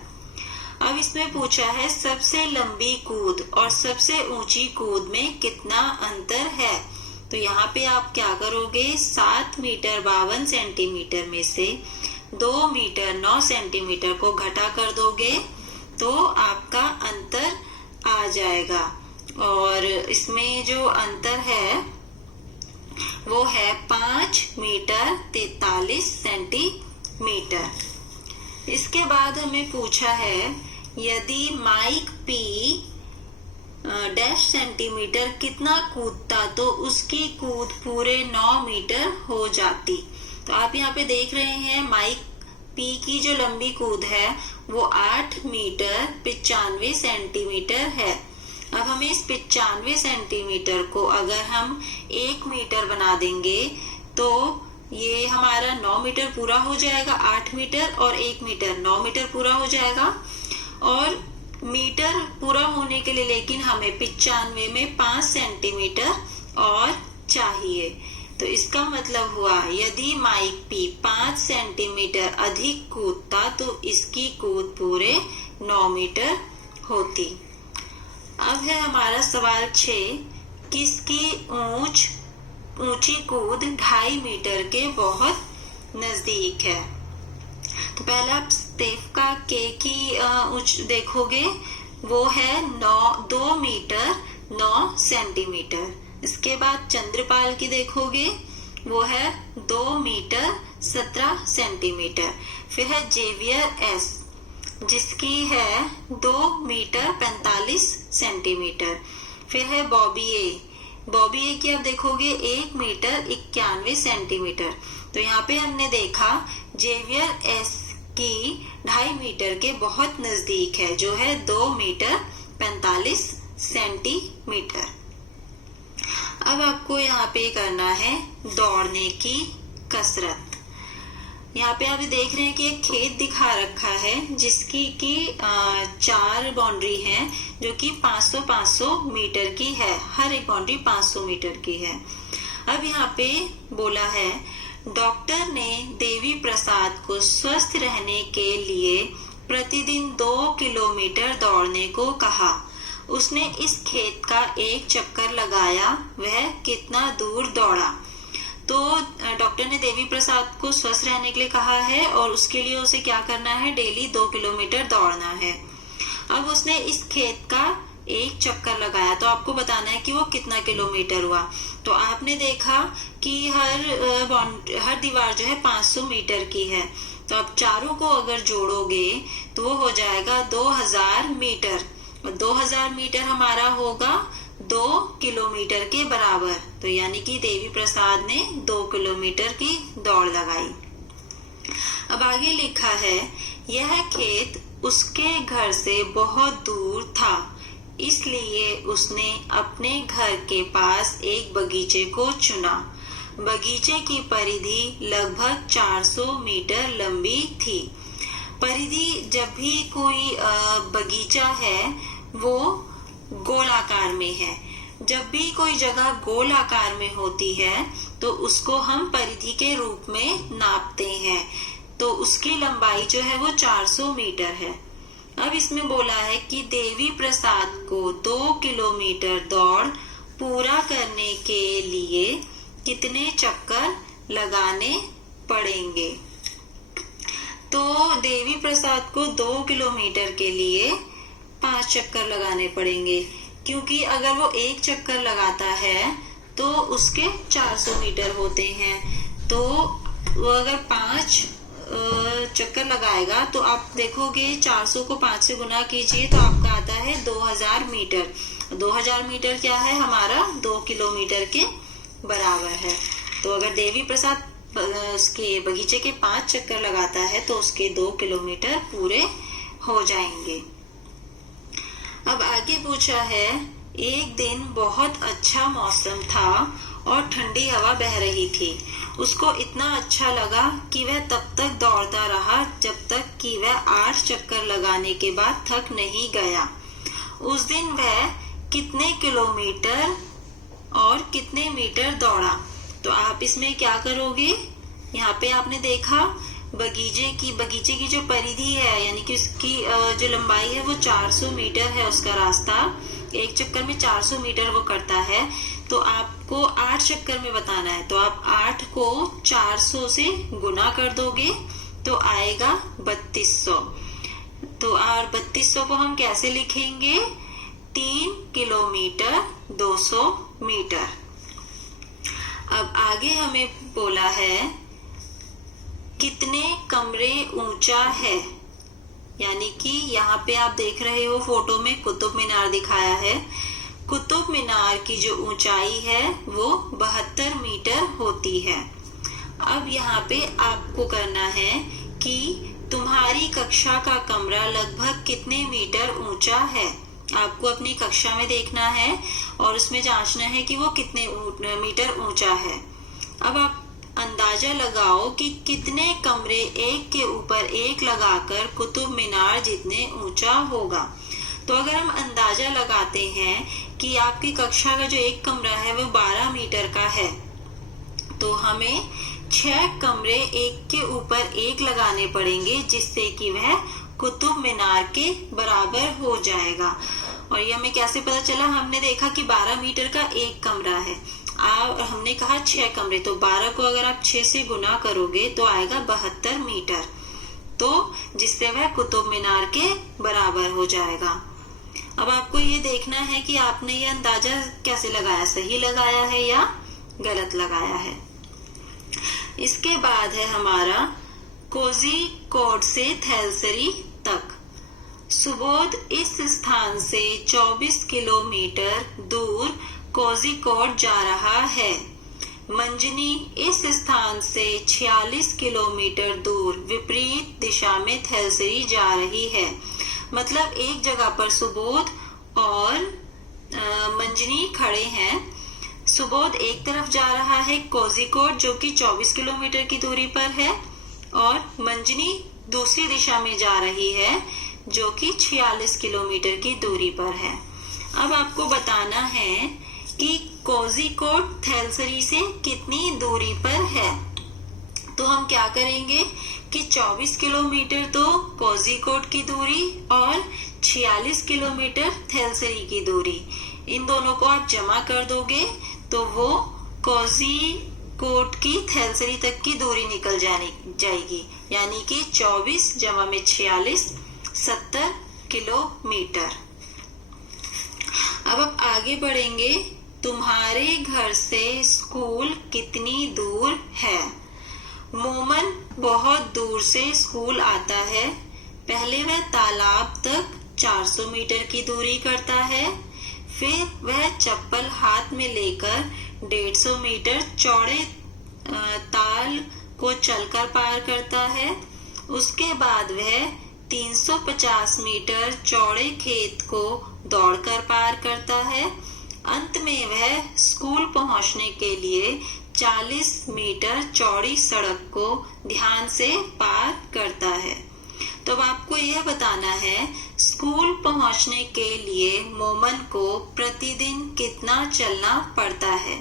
अब इसमें पूछा है सबसे लंबी कूद और सबसे ऊंची कूद में कितना अंतर है। तो यहाँ पे आप क्या करोगे, 7 मीटर 52 सेंटीमीटर में से 2 मीटर 9 सेंटीमीटर को घटा कर दोगे तो आपका अंतर आ जाएगा। और इसमें जो अंतर है वो है 5 मीटर 43 सेंटीमीटर। इसके बाद हमें पूछा है यदि माइक पी डैश सेंटीमीटर कितना कूदता तो उसकी कूद पूरे 9 मीटर हो जाती। तो आप यहाँ पे देख रहे हैं माइक पी की जो लंबी कूद है वो 8 मीटर 95 सेंटीमीटर है। अब हमें इस 95 सेंटीमीटर को अगर हम 1 मीटर बना देंगे तो ये हमारा 9 मीटर पूरा हो जाएगा। 8 मीटर और 1 मीटर 9 मीटर पूरा हो जाएगा। और मीटर पूरा होने के लिए लेकिन हमें 95 में 5 सेंटीमीटर और चाहिए। तो इसका मतलब हुआ यदि माइक पी 5 सेंटीमीटर अधिक कूदता तो इसकी कूद पूरे 9 मीटर होती। अब है हमारा सवाल 6, किसकी ऊंची कूद 2.5 मीटर के बहुत नजदीक है। तो पहले आप स्टेफका के की देखोगे वो है 2 मीटर 9 सेंटीमीटर। इसके बाद चंद्रपाल की देखोगे वो है 2 मीटर 17 सेंटीमीटर। फिर है जेवियर एस जिसकी है 2 मीटर 45 सेंटीमीटर। फिर है बॉबी ए की आप देखोगे 1 मीटर 91 सेंटीमीटर। तो यहाँ पे हमने देखा जेवियर एस की 2.5 मीटर के बहुत नजदीक है जो है 2 मीटर 45 सेंटीमीटर। अब आपको यहाँ पे करना है दौड़ने की कसरत। यहाँ पे आप देख रहे हैं कि एक खेत दिखा रखा है जिसकी की 4 बाउंड्री है जो कि 500 मीटर की है। हर एक बाउंड्री 500 मीटर की है। अब यहाँ पे बोला है डॉक्टर ने देवी प्रसाद को स्वस्थ रहने के लिए प्रतिदिन 2 किलोमीटर दौड़ने को कहा। उसने इस खेत का एक चक्कर लगाया। वह कितना दूर दौड़ा? तो डॉक्टर ने देवी प्रसाद को स्वस्थ रहने के लिए कहा है और उसके लिए उसे क्या करना है? डेली 2 किलोमीटर दौड़ना है। अब उसने इस खेत का एक चक्कर लगाया तो आपको बताना है कि वो कितना किलोमीटर हुआ। तो आपने देखा कि हर दीवार जो है 500 मीटर की है, तो आप चारों को अगर जोड़ोगे तो वो हो जाएगा 2000 मीटर। 2000 मीटर हमारा होगा 2 किलोमीटर के बराबर। तो यानी कि देवी प्रसाद ने 2 किलोमीटर की दौड़ लगाई। अब आगे लिखा है, यह खेत उसके घर से बहुत दूर था, इसलिए उसने अपने घर के पास एक बगीचे को चुना। बगीचे की परिधि लगभग 400 मीटर लंबी थी। परिधि, जब भी कोई बगीचा है वो गोलाकार में है। जब भी कोई जगह गोलाकार में होती है तो उसको हम परिधि के रूप में नापते हैं। तो उसकी लंबाई जो है वो 400 मीटर है। अब इसमें बोला है कि देवी प्रसाद को 2 किलोमीटर दौड़ पूरा करने के लिए कितने चक्कर लगाने पड़ेंगे? तो देवी प्रसाद को 2 किलोमीटर के लिए 5 चक्कर लगाने पड़ेंगे, क्योंकि अगर वो एक चक्कर लगाता है तो उसके 400 मीटर होते हैं। तो वो अगर 5 चक्कर लगाएगा तो आप देखोगे 400 को 5 से गुना कीजिए तो आपका आता है 2000 मीटर। 2000 मीटर क्या है? हमारा 2 किलोमीटर के बराबर है। तो अगर देवी प्रसाद उसके बगीचे के 5 चक्कर लगाता है तो उसके 2 किलोमीटर पूरे हो जाएंगे। अब आगे पूछा है, एक दिन बहुत अच्छा मौसम था और ठंडी हवा बह रही थी। उसको इतना अच्छा लगा कि वह तब तक दौड़ता रहा जब तक कि वह 8 चक्कर लगाने के बाद थक नहीं गया। उस दिन वह कितने किलोमीटर और कितने मीटर दौड़ा? तो आप इसमें क्या करोगे? यहाँ पे आपने देखा बगीचे की जो परिधि है, यानी कि उसकी जो लंबाई है वो 400 मीटर है। उसका रास्ता एक चक्कर में 400 मीटर वो करता है। तो आपको 8 चक्कर में बताना है, तो आप 8 को 400 से गुना कर दोगे तो आएगा 3200। तो और 3200 को हम कैसे लिखेंगे? 3 किलोमीटर 200 मीटर। अब आगे हमें बोला है, कितने कमरे ऊंचा है? यानी कि यहाँ पे आप देख रहे हो फोटो में कुतुब मीनार दिखाया है। कुतुब मीनार की जो ऊंचाई है वो 72 मीटर होती है। अब यहाँ पे आपको करना है कि तुम्हारी कक्षा का कमरा लगभग कितने मीटर ऊंचा है। आपको अपनी कक्षा में देखना है और उसमें जांचना है कि वो कितने मीटर ऊंचा है। अब आप अंदाजा लगाओ कि कितने कमरे एक के ऊपर एक लगाकर कुतुब मीनार जितने ऊंचा होगा। तो अगर हम अंदाजा लगाते हैं कि आपकी कक्षा का जो एक कमरा है वो 12 मीटर का है, तो हमें 6 कमरे एक के ऊपर एक लगाने पड़ेंगे, जिससे कि वह कुतुब मीनार के बराबर हो जाएगा। और ये हमें कैसे पता चला? हमने देखा कि 12 मीटर का एक कमरा है, हमने कहा 6 कमरे, तो 12 को अगर आप 6 से गुना करोगे तो आएगा 72 मीटर, तो जिससे वह कुतुब मीनार के बराबर हो जाएगा। अब आपको ये देखना है कि आपने ये अंदाजा कैसे लगाया, सही लगाया है या गलत लगाया है। इसके बाद है हमारा कोझिकोड से थैलसरी तक। सुबोध इस स्थान से 24 किलोमीटर दूर कोझिकोड जा रहा है। मंजनी इस स्थान से 46 किलोमीटर दूर विपरीत दिशा में थैलसरी जा रही है। मतलब एक जगह पर सुबोध और मंजनी खड़े हैं। सुबोध एक तरफ जा रहा है कोझिकोड जो कि 24 किलोमीटर की दूरी पर है, और मंजनी दूसरी दिशा में जा रही है जो कि 46 किलोमीटर की दूरी पर है। अब आपको बताना है कि कोझिकोड थैलसरी से कितनी दूरी पर है। तो हम क्या करेंगे कि 24 किलोमीटर तो कोझिकोड की दूरी और 46 किलोमीटर थेलसरी की दूरी, इन दोनों को आप जमा कर दोगे तो वो कोझिकोड की थेलसरी तक की दूरी निकल जाएगी, यानी कि 24 जमा में 46, 70 किलोमीटर। अब आप आगे बढ़ेंगे। तुम्हारे घर से स्कूल कितनी दूर है? मोमन बहुत दूर से स्कूल आता है। पहले वह तालाब तक 400 मीटर की दूरी करता है, फिर वह चप्पल हाथ में लेकर 150 मीटर चौड़े ताल को चलकर पार करता है। उसके बाद वह 350 मीटर चौड़े खेत को दौड़कर पार करता है। अंत में वह स्कूल पहुंचने के लिए 40 मीटर चौड़ी सड़क को ध्यान से पार करता है। तो अब आपको यह बताना है स्कूल पहुंचने के लिए मोमन को प्रतिदिन कितना चलना पड़ता है।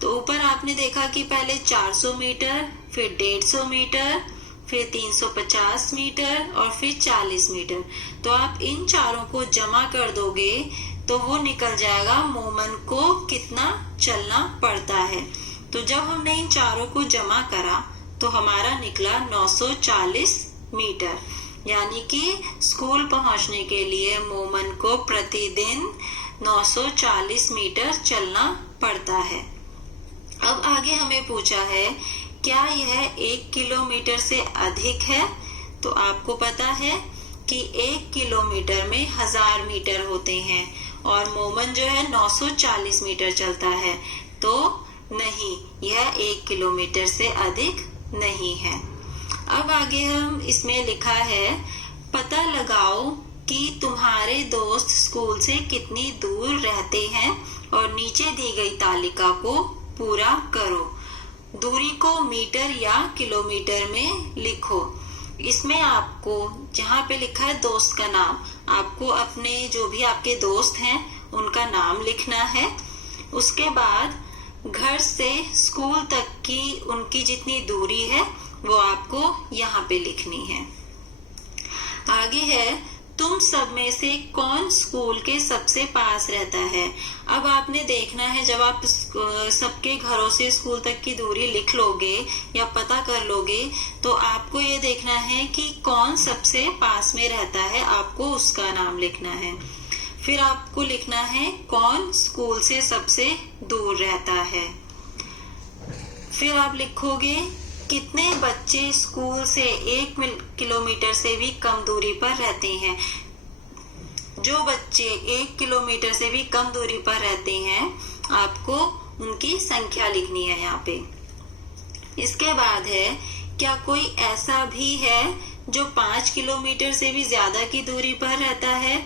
तो ऊपर आपने देखा कि पहले 400 मीटर, फिर 150 मीटर, फिर 350 मीटर और फिर 40 मीटर। तो आप इन चारों को जमा कर दोगे तो वो निकल जाएगा मोमन को कितना चलना पड़ता है। तो जब हमने इन चारों को जमा करा तो हमारा निकला 940 मीटर, यानी कि स्कूल पहुंचने के लिए मोमन को प्रतिदिन 940 मीटर चलना पड़ता है। अब आगे हमें पूछा है क्या यह 1 किलोमीटर से अधिक है? तो आपको पता है कि 1 किलोमीटर में 1000 मीटर होते हैं और मोमन जो है 940 मीटर चलता है, तो नहीं, यह 1 किलोमीटर से अधिक नहीं है। अब आगे हम इसमें लिखा है पता लगाओ कि तुम्हारे दोस्त स्कूल से कितनी दूर रहते हैं और नीचे दी गई तालिका को पूरा करो। दूरी को मीटर या किलोमीटर में लिखो। इसमें आपको जहाँ पे लिखा है दोस्त का नाम, आपको अपने जो भी आपके दोस्त हैं उनका नाम लिखना है। उसके बाद घर से स्कूल तक की उनकी जितनी दूरी है वो आपको यहाँ पे लिखनी है। आगे है तुम सब में से कौन स्कूल के सबसे पास रहता है? अब आपने देखना है जब आप सबके घरों से स्कूल तक की दूरी लिख लोगे या पता कर लोगे तो आपको ये देखना है कि कौन सबसे पास में रहता है, आपको उसका नाम लिखना है। फिर आपको लिखना है कौन स्कूल से सबसे दूर रहता है। फिर आप लिखोगे कितने बच्चे स्कूल से 1 किलोमीटर से भी कम दूरी पर रहते हैं। जो बच्चे 1 किलोमीटर से भी कम दूरी पर रहते हैं आपको उनकी संख्या लिखनी है यहाँ पे। इसके बाद है क्या कोई ऐसा भी है जो 5 किलोमीटर से भी ज्यादा की दूरी पर रहता है,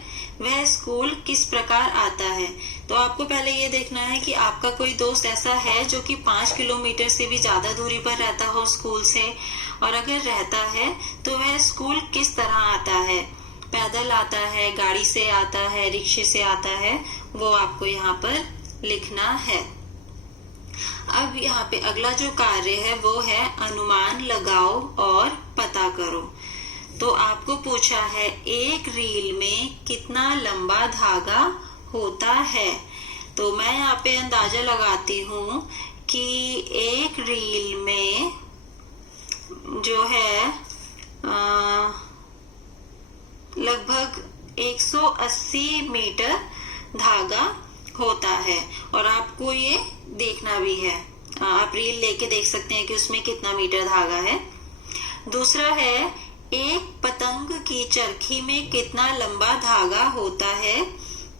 वह स्कूल किस प्रकार आता है? तो आपको पहले ये देखना है कि आपका कोई दोस्त ऐसा है जो कि 5 किलोमीटर से भी ज्यादा दूरी पर रहता हो स्कूल से, और अगर रहता है तो वह स्कूल किस तरह आता है, पैदल आता है, गाड़ी से आता है, रिक्शे से आता है, वो आपको यहाँ पर लिखना है। अब यहाँ पे अगला जो कार्य है वो है अनुमान लगाओ और पता करो। तो आपको पूछा है एक रील में कितना लंबा धागा होता है। तो मैं यहाँ पे अंदाजा लगाती हूँ कि एक रील में जो है लगभग 180 मीटर धागा होता है, और आपको ये देखना भी है। आप रील लेके देख सकते हैं कि उसमें कितना मीटर धागा है। दूसरा है एक पतंग की चरखी में कितना लंबा धागा होता है,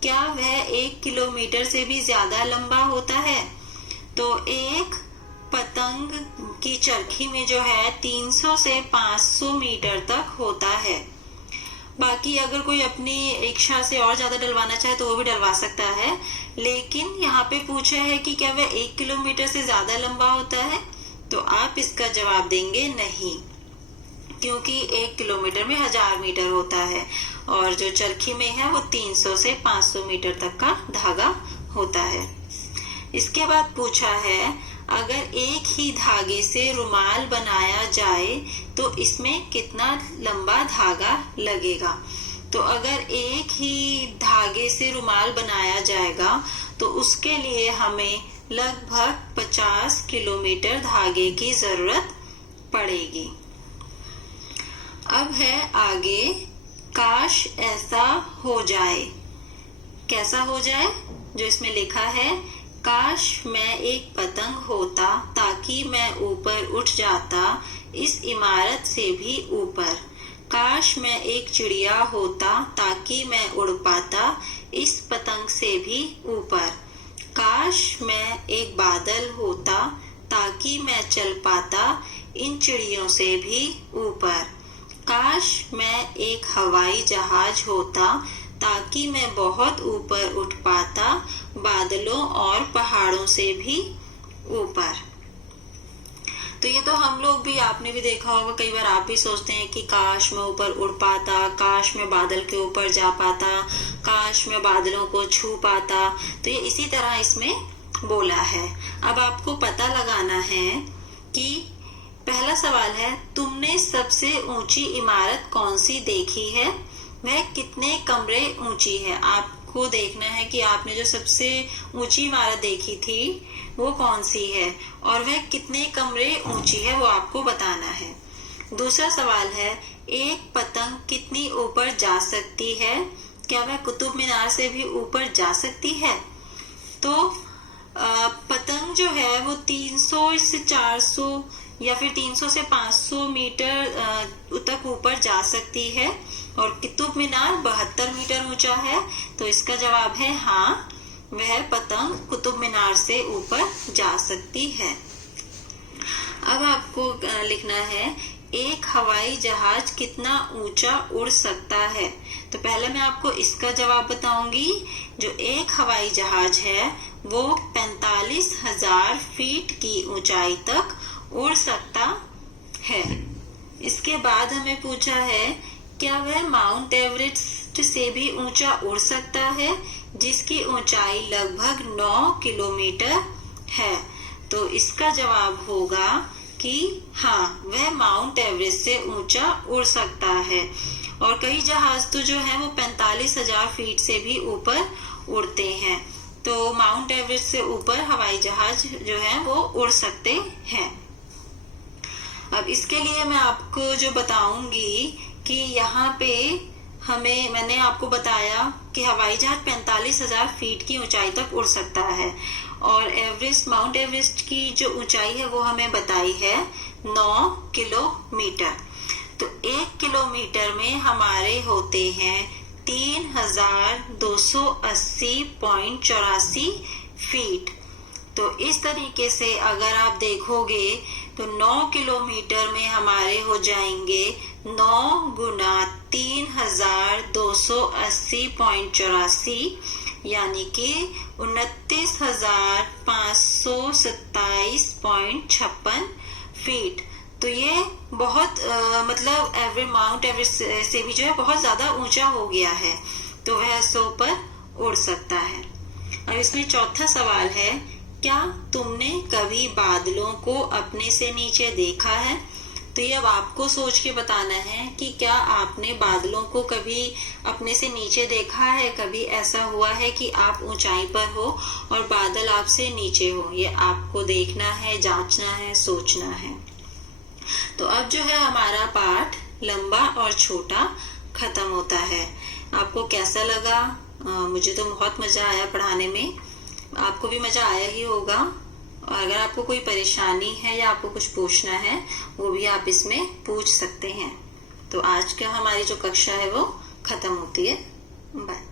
क्या वह 1 किलोमीटर से भी ज्यादा लंबा होता है? तो एक पतंग की चरखी में जो है 300 से 500 मीटर तक होता है। बाकी अगर कोई अपनी इच्छा से और ज्यादा डलवाना चाहे तो वो भी डलवा सकता है, लेकिन यहाँ पे पूछा है कि क्या वह 1 किलोमीटर से ज्यादा लंबा होता है, तो आप इसका जवाब देंगे नहीं, क्योंकि 1 किलोमीटर में 1000 मीटर होता है और जो चरखी में है वो 300 से 500 मीटर तक का धागा होता है। इसके बाद पूछा है अगर एक ही धागे से रुमाल बनाया जाए तो इसमें कितना लंबा धागा लगेगा। तो अगर एक ही धागे से रुमाल बनाया जाएगा तो उसके लिए हमें लगभग 50 किलोमीटर धागे की जरूरत पड़ेगी। अब है आगे, काश ऐसा हो जाए। कैसा हो जाए? जो इसमें लिखा है, काश मैं एक पतंग होता ताकि मैं ऊपर उठ जाता इस इमारत से भी ऊपर। काश मैं एक चिड़िया होता ताकि मैं उड़ पाता इस पतंग से भी ऊपर। काश मैं एक बादल होता ताकि मैं चल पाता इन चिड़ियों से भी ऊपर। काश मैं एक हवाई जहाज होता ताकि मैं बहुत ऊपर उठ पाता बादलों और पहाड़ों से भी ऊपर। तो ये तो हम लोग भी, आपने भी देखा होगा, कई बार आप भी सोचते हैं कि काश मैं ऊपर उड़ पाता, काश मैं बादल के ऊपर जा पाता, काश मैं बादलों को छू पाता। तो ये इसी तरह इसमें बोला है। अब आपको पता लगाना है कि पहला सवाल है, तुमने सबसे ऊंची इमारत कौन सी देखी है? वह कितने कमरे ऊंची है? आपको देखना है कि आपने जो सबसे ऊंची इमारत देखी थी वो कौन सी है और वह कितने कमरे ऊंची है, वो आपको बताना है। दूसरा सवाल है, एक पतंग कितनी ऊपर जा सकती है? क्या वह कुतुब मीनार से भी ऊपर जा सकती है? तो पतंग जो है वो 300 से 400 या फिर 300 से 500 मीटर तक ऊपर जा सकती है और कुतुब मीनार 72 मीटर ऊंचा है। तो इसका जवाब है हाँ, वह पतंग कुतुब मीनार से ऊपर जा सकती है। अब आपको लिखना है, एक हवाई जहाज कितना ऊंचा उड़ सकता है? तो पहले मैं आपको इसका जवाब बताऊंगी। जो एक हवाई जहाज है वो 45,000 फीट की ऊंचाई तक उड़ सकता है। इसके बाद हमें पूछा है, क्या वह माउंट एवरेस्ट से भी ऊंचा उड़ सकता है, जिसकी ऊंचाई लगभग 9 किलोमीटर है? तो इसका जवाब होगा कि हाँ, वह माउंट एवरेस्ट से ऊंचा उड़ सकता है। और कई जहाज तो जो है वो 45,000 फीट से भी ऊपर उड़ते हैं। तो माउंट एवरेस्ट से ऊपर हवाई जहाज जो है वो उड़ सकते हैं। अब इसके लिए मैं आपको जो बताऊंगी कि यहाँ पे मैंने आपको बताया कि हवाई जहाज 45,000 फीट की ऊंचाई तक उड़ सकता है और माउंट एवरेस्ट की जो ऊंचाई है वो हमें बताई है 9 किलोमीटर। तो 1 किलोमीटर में हमारे होते हैं 3,280.84 फीट। तो इस तरीके से अगर आप देखोगे तो 9 किलोमीटर में हमारे हो जाएंगे 9 गुना 3,280.84 यानी कि 29,527.56 फीट। तो ये बहुत मतलब माउंट एवरेस्ट से भी जो है बहुत ज्यादा ऊंचा हो गया है, तो वह 100 पर उड़ सकता है। अब इसमें चौथा सवाल है, क्या तुमने कभी बादलों को अपने से नीचे देखा है? तो ये अब आपको सोच के बताना है कि क्या आपने बादलों को कभी अपने से नीचे देखा है? कभी ऐसा हुआ है कि आप ऊंचाई पर हो और बादल आपसे नीचे हो? ये आपको देखना है, जांचना है, सोचना है। तो अब जो है हमारा पाठ लंबा और छोटा खत्म होता है। आपको कैसा लगा? मुझे तो बहुत मजा आया पढ़ाने में, आपको भी मजा आया ही होगा। और अगर आपको कोई परेशानी है या आपको कुछ पूछना है वो भी आप इसमें पूछ सकते हैं। तो आज का हमारी जो कक्षा है वो खत्म होती है। बाय।